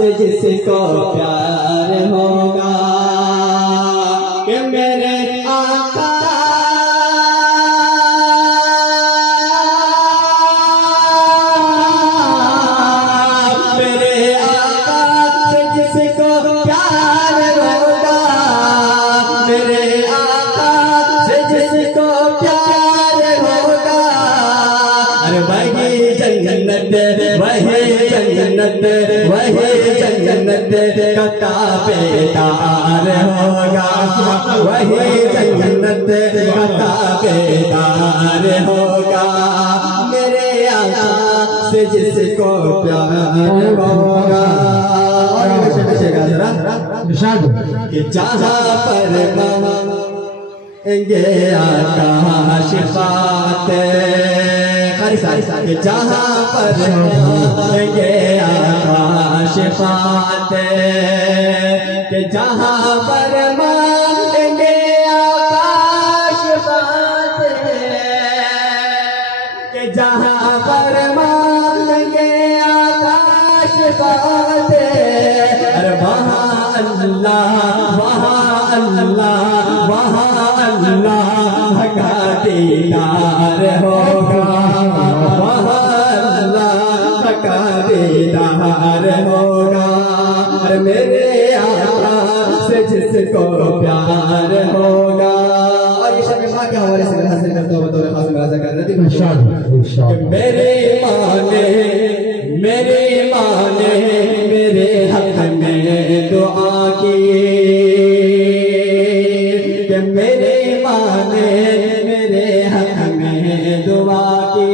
से जिसको प्यार होगा कि मेरे आका से जिसको प्यार होगा, मेरे आका से जिसको प्यार होगा, अरे वही जन्नत वही जन्नत वही जन्नत का ताबेदार होगा, वही जन्नत का ताबेदार होगा, मेरे आका से जिसको प्यार होगा। कि जहाँ पर मांगेंगे आकाश बातें, जहाँ पर मांगेंगे आकाश बातें, कि जहाँ पर मांगेंगे आकाश बातें, कि जहाँ पर मांगेंगे आकाश बातें, अरे वहाँ अल्लाह का दीदार होगा, वहाँ अल्लाह का दीदार होगा, अरे मेरे आका से जिसको प्यार होगा। और ये शब्द माँ के हवाले से हासिल करता हूँ, बतौर खास राजा कर रही थी मेरे माँ ने मेरे हक में दुआ की, कि मेरे माँ ने मेरे हक में दुआ की,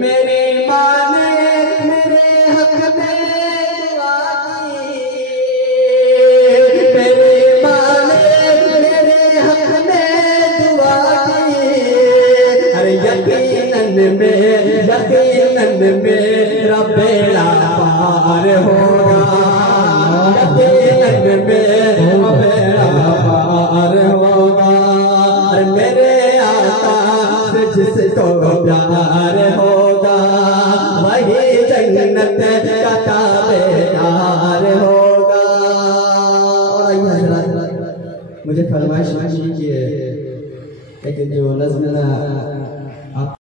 मेरी माँ ने मेरे हक में दुआ की, मेरी माँ ने मेरे हक में दुआ की, अरे यकीनन मेरा बेड़ा पार होगा, यकीनन मेरा बेड़ा पार होगा, मेरे आका से जिसको प्यार होगा, वही जन्नत का ताबेदार होगा। और मुझे फरमाइश कीजिए, लेकिन जो नज़्म